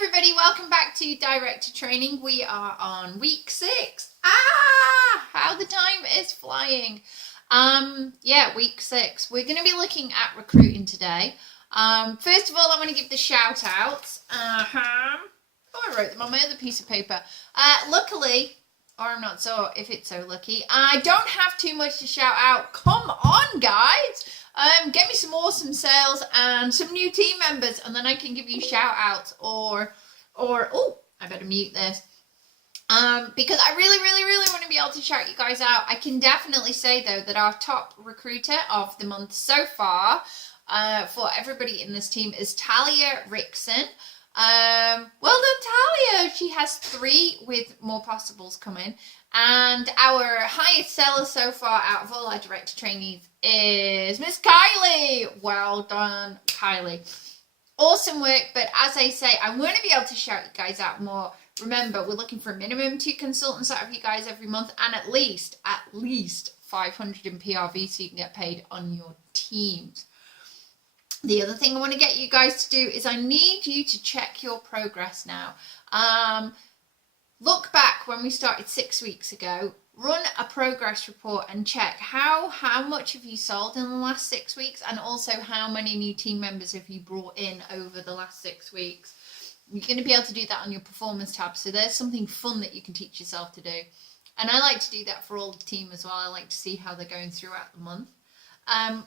everybody, welcome back to Director Training. We are on week 6. How the time is flying. Week 6. We're going to be looking at recruiting today. First of all, I want to give the shout outs. I wrote them on my other piece of paper. Luckily, or I'm not sure if it's so lucky, I don't have too much to shout out. Come on, guys. Get me some awesome sales and some new team members, and then I can give you shout outs or I better mute this. Because I really want to be able to shout you guys out. I can definitely say though that our top recruiter of the month so far, for everybody in this team, is Talia Rickson. Well done, Talia. She has 3 with more possibles coming. And our highest seller so far out of all our director trainees is Miss Kylie. Well done, Kylie. Awesome work. But as I say, I want to be able to shout you guys out more. Remember, we're looking for a minimum 2 consultants out of you guys every month, and at least 500 in PRV so you can get paid on your teams. The other thing I want to get you guys to do is I need you to check your progress now. Look back when we started 6 weeks ago, run a progress report and check how much have you sold in the last 6 weeks, and also how many new team members have you brought in over the last 6 weeks. You're going to be able to do that on your performance tab, so there's something fun that you can teach yourself to do. And I like to do that for all the team as well. I like to see how they're going throughout the month. And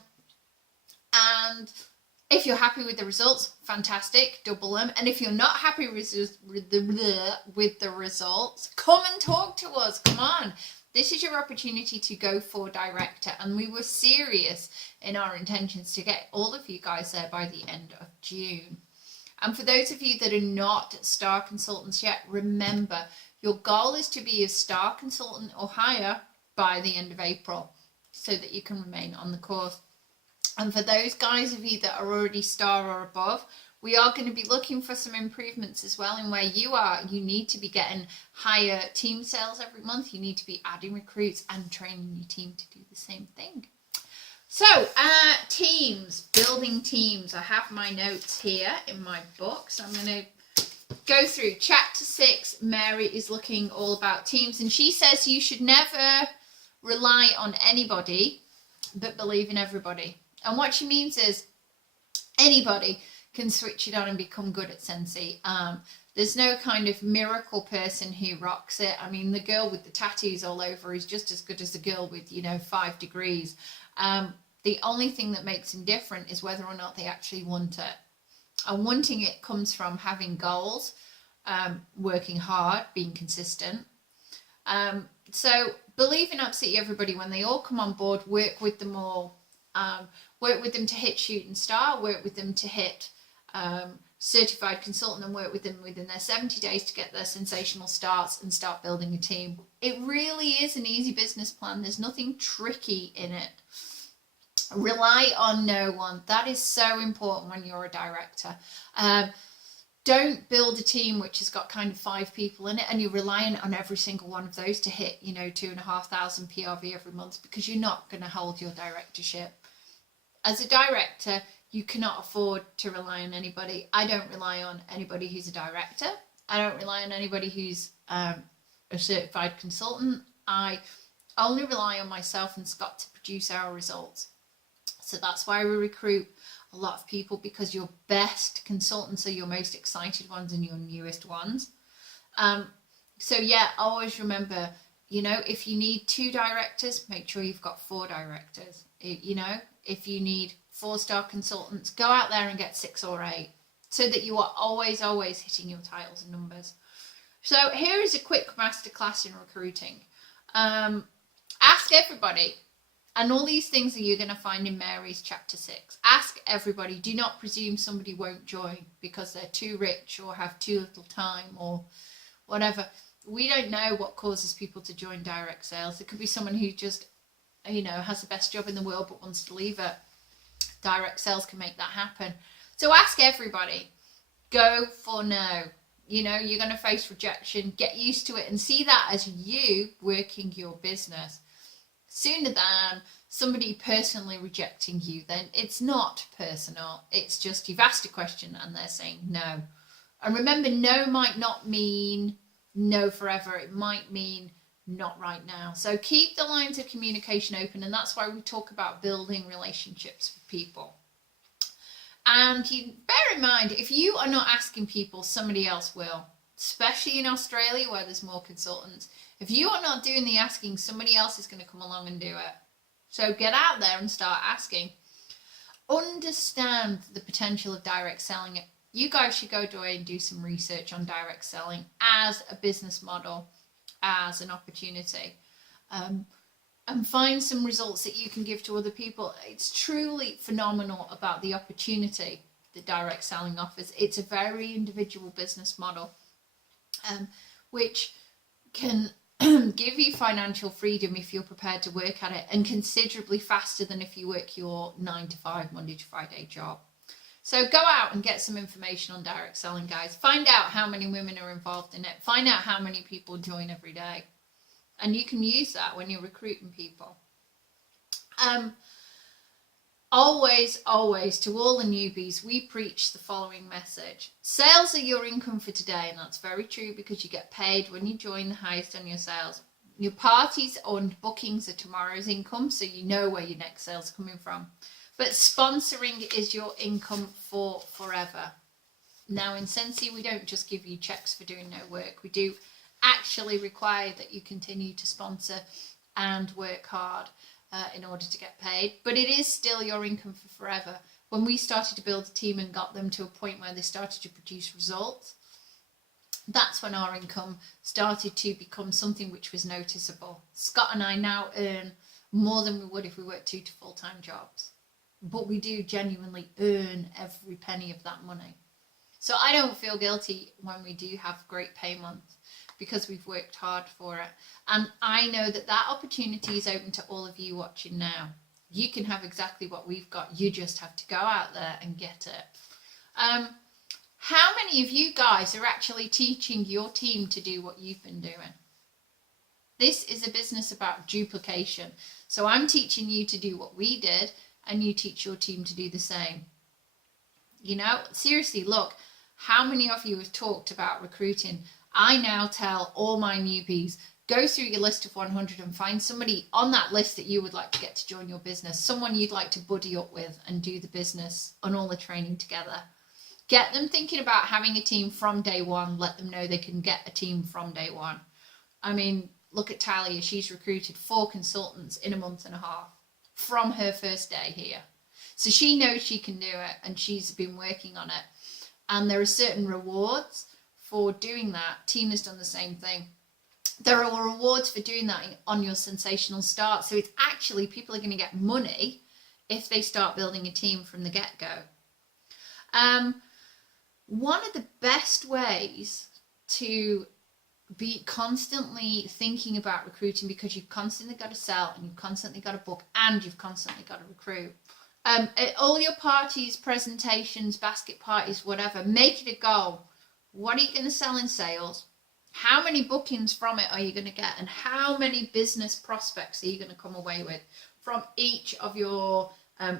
if you're happy with the results, fantastic, double them. And if you're not happy with the results, come and talk to us. Come on. This is your opportunity to go for director. And we were serious in our intentions to get all of you guys there by the end of June. And for those of you that are not star consultants yet, remember, your goal is to be a star consultant or higher by the end of April so that you can remain on the course. And for those guys of you that are already star or above, we are going to be looking for some improvements as well in where you are. You need to be getting higher team sales every month. You need to be adding recruits and training your team to do the same thing. So, teams, building teams. I have my notes here in my book. So I'm going to go through chapter 6. Mary is looking all about teams. And she says you should never rely on anybody, but believe in everybody. And what she means is anybody can switch it on and become good at Scentsy. There's no kind of miracle person who rocks it. I mean, the girl with the tattoos all over is just as good as the girl with, 5 degrees. The only thing that makes them different is whether or not they actually want it. And wanting it comes from having goals, working hard, being consistent. So believe in absolutely everybody. When they all come on board, work with them all. Work with them to hit shooting star, work with them to hit certified consultant, and work with them within their 70 days to get their sensational starts and start building a team. It really is an easy business plan. There's nothing tricky in it. Rely on no one. That is so important when you're a director. Don't build a team which has got kind of 5 people in it and you're reliant on every single one of those to hit, 2,500 PRV every month, because you're not going to hold your directorship. As a director, you cannot afford to rely on anybody. I don't rely on anybody who's a director. I don't rely on anybody who's a certified consultant. I only rely on myself and Scott to produce our results. So that's why we recruit a lot of people, because your best consultants are your most excited ones and your newest ones. So yeah, always remember, if you need 2 directors, make sure you've got 4 directors. If you need 4-star consultants, go out there and get 6 or 8 so that you are always hitting your titles and numbers. So here is a quick masterclass in recruiting. Ask everybody. And all these things that you're going to find in Mary's chapter 6. Ask everybody. Do not presume somebody won't join because they're too rich or have too little time or whatever. We don't know what causes people to join direct sales. It could be someone who just, has the best job in the world but wants to leave it. Direct sales can make that happen. So ask everybody. Go for no. You're going to face rejection. Get used to it and see that as you working your business. Sooner than somebody personally rejecting you, then it's not personal. It's just you've asked a question and they're saying no. And remember, no might not mean no forever. It might mean not right now. So keep the lines of communication open, and that's why we talk about building relationships with people. And you bear in mind, if you are not asking people, somebody else will, especially in Australia where there's more consultants. If you are not doing the asking, somebody else is going to come along and do it. So get out there and start asking. Understand the potential of direct selling. You guys should go away and do some research on direct selling as a business model, as an opportunity, and find some results that you can give to other people. It's truly phenomenal about the opportunity that direct selling offers. It's a very individual business model, which can give you financial freedom if you're prepared to work at it, and considerably faster than if you work your 9 to 5 Monday to Friday job. So go out and get some information on direct selling, guys. Find out how many women are involved in it. Find out how many people join every day. And you can use that when you're recruiting people. Always, to all the newbies, we preach the following message. Sales are your income for today, and that's very true because you get paid when you join the highest on your sales. Your parties and bookings are tomorrow's income, so you know where your next sale's coming from. But sponsoring is your income for forever. Now in Scentsy, we don't just give you checks for doing no work. We do actually require that you continue to sponsor and work hard in order to get paid, but it is still your income for forever. When we started to build a team and got them to a point where they started to produce results, that's when our income started to become something which was noticeable. Scott and I now earn more than we would if we worked 2 to full-time jobs, but we do genuinely earn every penny of that money. So I don't feel guilty when we do have great pay months, because we've worked hard for it. And I know that that opportunity is open to all of you watching now. You can have exactly what we've got. You just have to go out there and get it. How many of you guys are actually teaching your team to do what you've been doing? This is a business about duplication. So I'm teaching you to do what we did, and you teach your team to do the same. You know, seriously, look, how many of you have talked about recruiting? I now tell all my newbies, go through your list of 100 and find somebody on that list that you would like to get to join your business, someone you'd like to buddy up with and do the business and all the training together. Get them thinking about having a team from day one. Let them know they can get a team from day one. I mean, look at Talia. She's recruited 4 consultants in a month and a half from her first day here. So she knows she can do it, and she's been working on it. And there are certain rewards for doing that. Tina's done the same thing. There are rewards for doing that on your sensational start. So it's actually, people are going to get money if they start building a team from the get-go. One of the best ways to be constantly thinking about recruiting, because you've constantly got to sell and you've constantly got to book and you've constantly got to recruit. At all your parties, presentations, basket parties, whatever, make it a goal. What are you going to sell in sales? How many bookings from it are you going to get? And how many business prospects are you going to come away with from each of your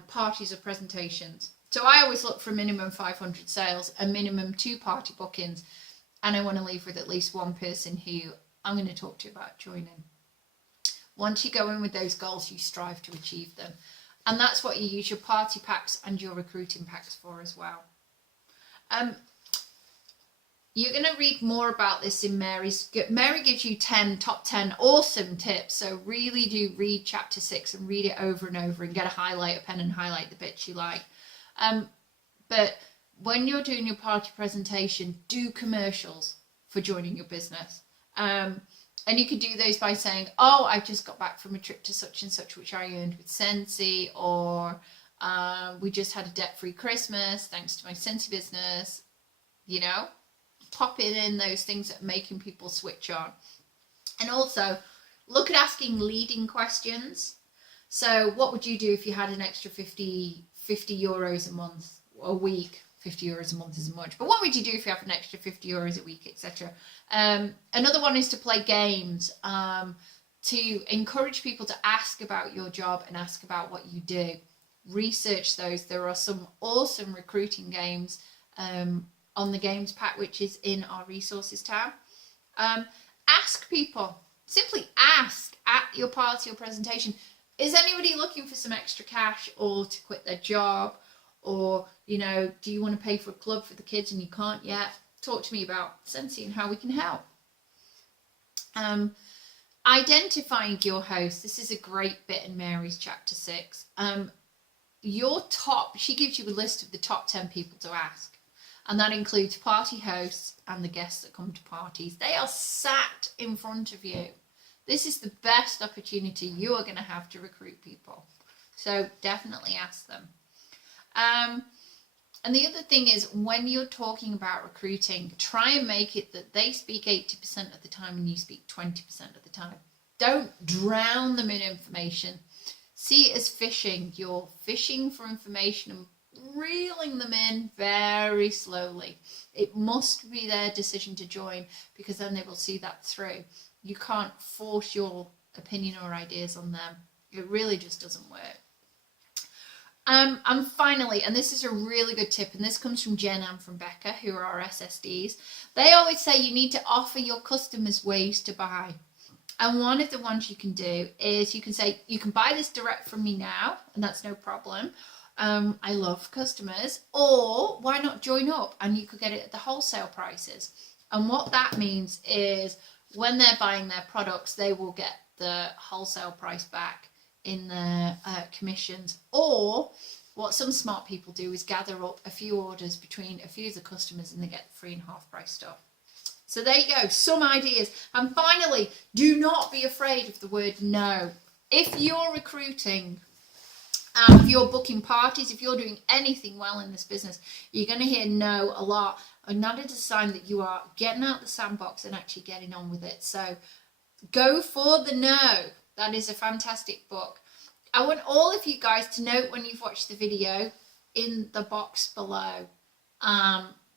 parties or presentations? So I always look for a minimum 500 sales, a minimum 2 party bookings, and I want to leave with at least 1 person who I'm going to talk to about joining. Once you go in with those goals, you strive to achieve them. And that's what you use your party packs and your recruiting packs for as well. You're going to read more about this in Mary's. Mary gives you top 10 awesome tips. So really do read chapter 6 and read it over and over and get a highlighter pen and highlight the bits you like. But when you're doing your party presentation, do commercials for joining your business. And you could do those by saying, oh, I've just got back from a trip to such and such, which I earned with Scentsy, or we just had a debt-free Christmas thanks to my Scentsy business. You know, pop in those things that are making people switch on. And also look at asking leading questions. So what would you do if you had an extra 50 euros a month, a week? 50 euros a month isn't much, but what would you do if you have an extra 50 euros a week, etc. Another one is to play games, to encourage people to ask about your job and ask about what you do. Research those. There are some awesome recruiting games on the games pack, which is in our resources tab. Ask people, simply ask at your party or presentation, is anybody looking for some extra cash or to quit their job? Or, you know, do you want to pay for a club for the kids and you can't yet? Talk to me about Scentsy and how we can help. Identifying your host. This is a great bit in Mary's chapter 6. She gives you a list of the top 10 people to ask. And that includes party hosts and the guests that come to parties. They are sat in front of you. This is the best opportunity you are going to have to recruit people. So definitely ask them. And the other thing is, when you're talking about recruiting, try and make it that they speak 80% of the time and you speak 20% of the time. Don't drown them in information. See it as fishing. You're fishing for information and reeling them in very slowly. It must be their decision to join, because then they will see that through. You can't force your opinion or ideas on them. It really just doesn't work. And finally, and this is a really good tip, and this comes from Jen and from Becca, who are our SSDs. They always say you need to offer your customers ways to buy. And one of the ones you can do is you can say, you can buy this direct from me now, and that's no problem. I love customers. Or why not join up and you could get it at the wholesale prices. And what that means is when they're buying their products, they will get the wholesale price back in their commissions. Or what some smart people do is gather up a few orders between a few of the customers and they get the 3.5 price stuff. So there you go, some ideas. And finally, do not be afraid of the word no. If you're recruiting, if you're booking parties, if you're doing anything well in this business, you're going to hear no a lot. And that is a sign that you are getting out the sandbox and actually getting on with it. So go for the no. That is a fantastic book. I want all of you guys to note when you've watched the video in the box below,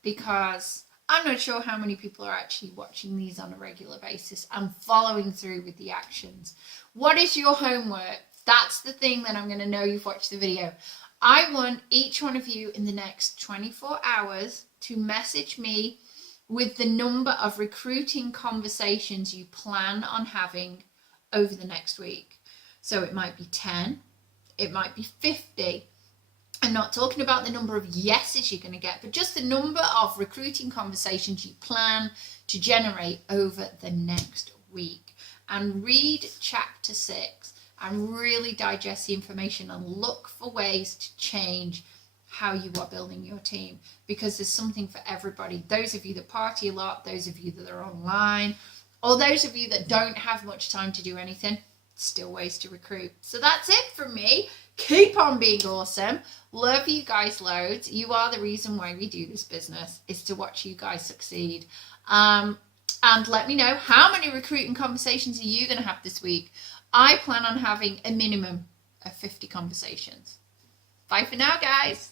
because I'm not sure how many people are actually watching these on a regular basis and following through with the actions. What is your homework? That's the thing that I'm going to know you've watched the video. I want each one of you in the next 24 hours to message me with the number of recruiting conversations you plan on having over the next week. So it might be 10, it might be 50. I'm not talking about the number of yeses you're going to get, but just the number of recruiting conversations you plan to generate over the next week. And read chapter 6 and really digest the information and look for ways to change how you are building your team, because there's something for everybody. Those of you that party a lot, those of you that are online, or those of you that don't have much time to do anything, still ways to recruit. So that's it from me. Keep on being awesome. Love you guys loads. You are the reason why we do this business, is to watch you guys succeed. And let me know, how many recruiting conversations are you going to have this week? I plan on having a minimum of 50 conversations. Bye for now, guys.